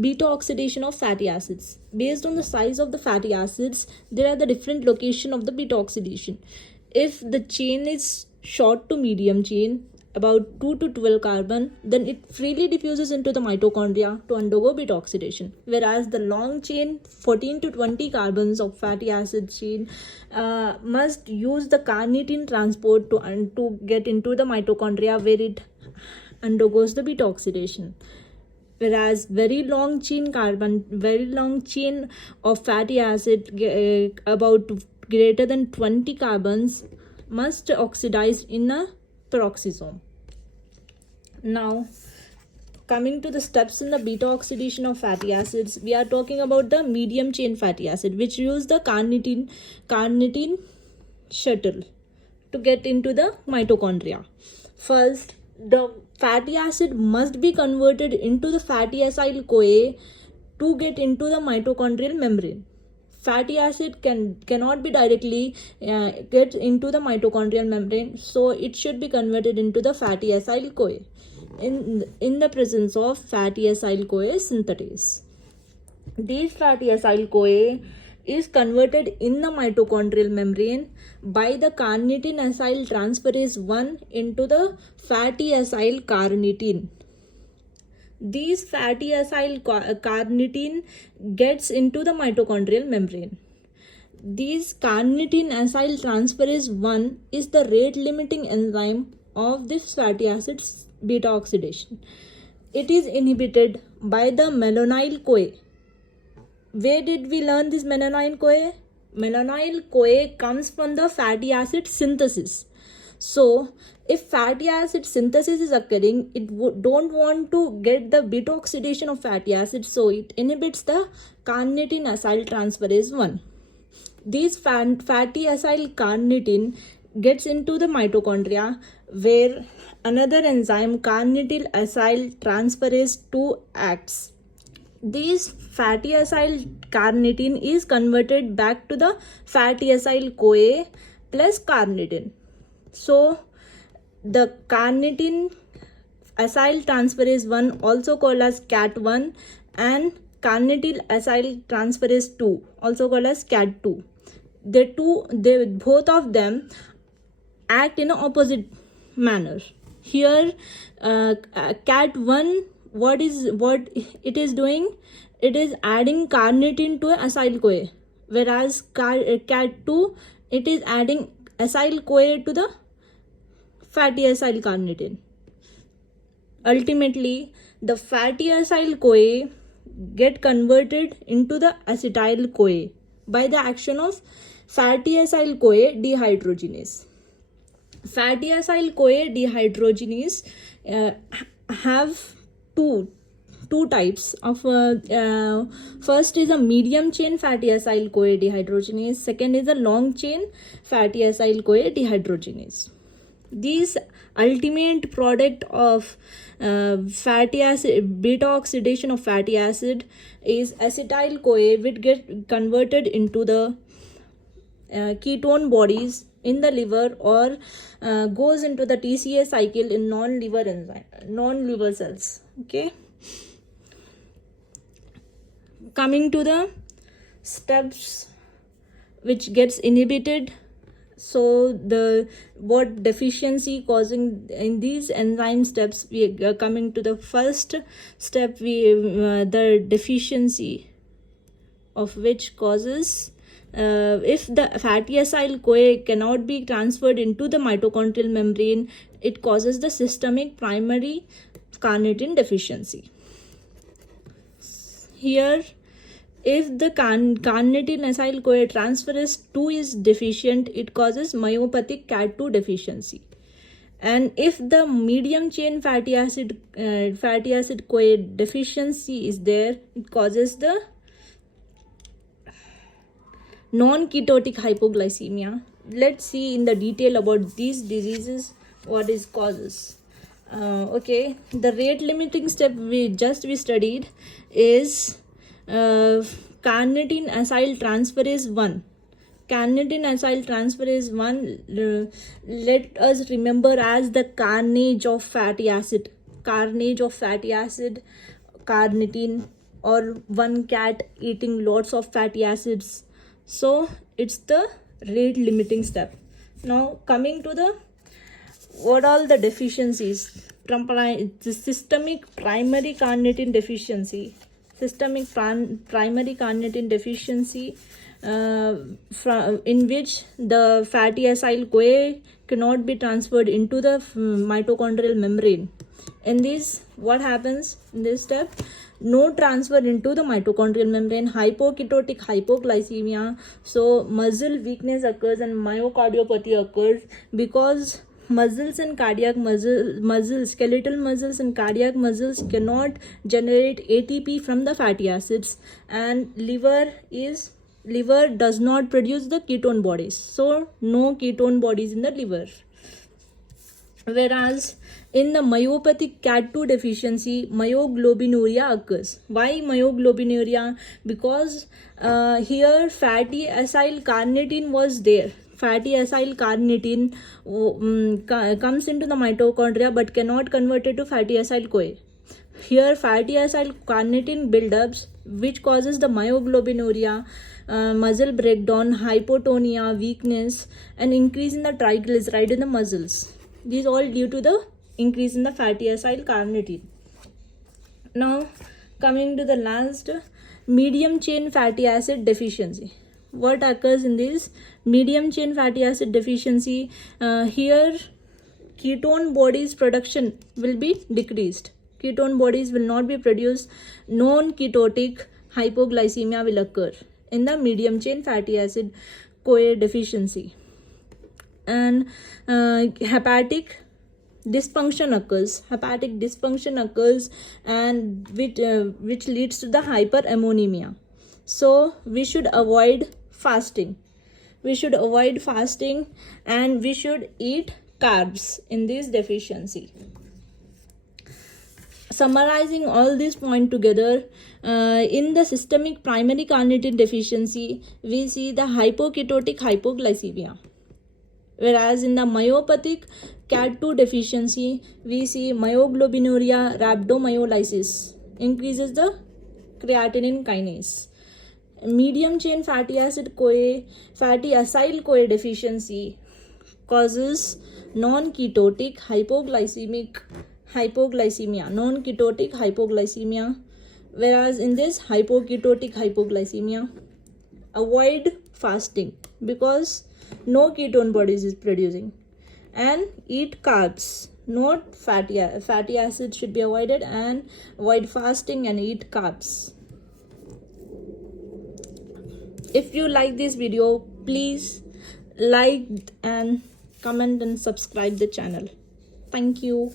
beta oxidation of fatty acids. Based on the size of the fatty acids, there are the different location of the beta oxidation. If the chain is short to medium chain, about 2 to 12 carbon, then it freely diffuses into the mitochondria to undergo beta oxidation. Whereas the long chain, 14 to 20 carbons of fatty acid chain, must use the carnitine transport to get into the mitochondria, where it undergoes the beta oxidation. Whereas very long chain of fatty acid, about greater than 20 carbons, must oxidize in a peroxisome. Now, coming to the steps in the beta oxidation of fatty acids, we are talking about the medium chain fatty acid, which use the carnitine shuttle to get into the mitochondria. First, the fatty acid must be converted into the fatty acyl CoA to get into the mitochondrial membrane. Fatty acid cannot be directly get into the mitochondrial membrane, so it should be converted into the fatty acyl CoA in the presence of fatty acyl CoA synthetase. These fatty acyl CoA is converted in the mitochondrial membrane by the carnitine acyl transferase 1 into the fatty acyl carnitine. These fatty acyl carnitine gets into the mitochondrial membrane. These carnitine acyl transferase 1 is the rate limiting enzyme of this fatty acid beta oxidation. It is inhibited by the malonyl CoA. Where did we learn this malonyl CoA? Malonyl CoA comes from the fatty acid synthesis. So, if fatty acid synthesis is occurring, it don't want to get the beta oxidation of fatty acid, so it inhibits the carnitine acyl transferase 1. These fatty acyl carnitine gets into the mitochondria, where another enzyme, carnitine acyl transferase 2, acts. This fatty acyl carnitine is converted back to the fatty acyl CoA plus carnitine. So, the carnitine acyl transferase 1, also called as CAT1, and carnitine acyl transferase 2, also called as CAT2. Both of them act in an opposite manner. Here, CAT1, what it is doing? It is adding carnitine to acyl CoA, whereas CAT2, it is adding acyl CoA to the fatty acyl carnitine. Ultimately, the fatty acyl CoA get converted into the acetyl CoA by the action of fatty acyl CoA dehydrogenase. Fatty acyl CoA dehydrogenase have two types of first is a medium chain fatty acyl CoA dehydrogenase, second is a long chain fatty acyl CoA dehydrogenase. These ultimate product of fatty acid beta oxidation of fatty acid is acetyl CoA, which get converted into the ketone bodies in the liver, or goes into the TCA cycle in non-liver cells. Okay, coming to the steps which gets inhibited. So what deficiency causing in these enzyme steps, we are coming to the first step, the deficiency of which causes if the fatty acyl CoA cannot be transferred into the mitochondrial membrane, it causes the systemic primary carnitine deficiency. Here, if the carnitine acyl CoA transferase 2 is deficient, it causes myopathic CAT2 deficiency. And if the medium chain fatty acid CoA deficiency is there, it causes the non-ketotic hypoglycemia. Let's see in the detail about these diseases, what is causes. Okay, the rate limiting step we studied is carnitine acyl transferase 1. Carnitine acyl transferase 1, let us remember as the carnage of fatty acid. Carnage of fatty acid, carnitine or one cat eating lots of fatty acids. So it's the rate limiting step. Now coming to the what all the deficiencies from the systemic primary carnitine deficiency. Systemic primary carnitine deficiency, in which the fatty acyl CoA cannot be transferred into the mitochondrial membrane. In this, what happens in this step? No transfer into the mitochondrial membrane, hypoketotic hypoglycemia. So muscle weakness occurs and myocardiopathy occurs because muscles and cardiac muscles, skeletal muscles and cardiac muscles cannot generate ATP from the fatty acids, and liver does not produce the ketone bodies. So no ketone bodies in the liver. Whereas in the myopathic CAT2 deficiency, myoglobinuria occurs. Why myoglobinuria? Because here fatty acyl carnitine was there. Fatty acyl carnitine comes into the mitochondria but cannot convert it to fatty acyl CoA. Here fatty acyl carnitine buildups, which causes the myoglobinuria, muscle breakdown, hypotonia, weakness, and increase in the triglyceride in the muscles. These all due to the increase in the fatty acyl carnitine. Now coming to the last, medium chain fatty acid deficiency. What occurs in this medium chain fatty acid deficiency? Here ketone bodies production will be decreased. Ketone bodies will not be produced. Non-ketotic hypoglycemia will occur in the medium chain fatty acid CoA deficiency. And hepatic dysfunction occurs. Hepatic dysfunction occurs, and which leads to the hyperammonemia. So we should avoid fasting. We should avoid fasting, and we should eat carbs in this deficiency. Summarizing all these points together, in the systemic primary carnitine deficiency, we see the hypoketotic hypoglycemia. Whereas in the myopathic CAT2 deficiency, we see myoglobinuria, rhabdomyolysis, increases the creatinine kinase. Medium chain fatty acid CoA, fatty acyl CoA deficiency causes non-ketotic hypoglycemia, non-ketotic hypoglycemia. Whereas in this hypoketotic hypoglycemia, avoid fasting because no ketone bodies is producing, and eat carbs, not fatty acids should be avoided, and avoid fasting and eat carbs. If you like this video, please like and comment and subscribe the channel. Thank you.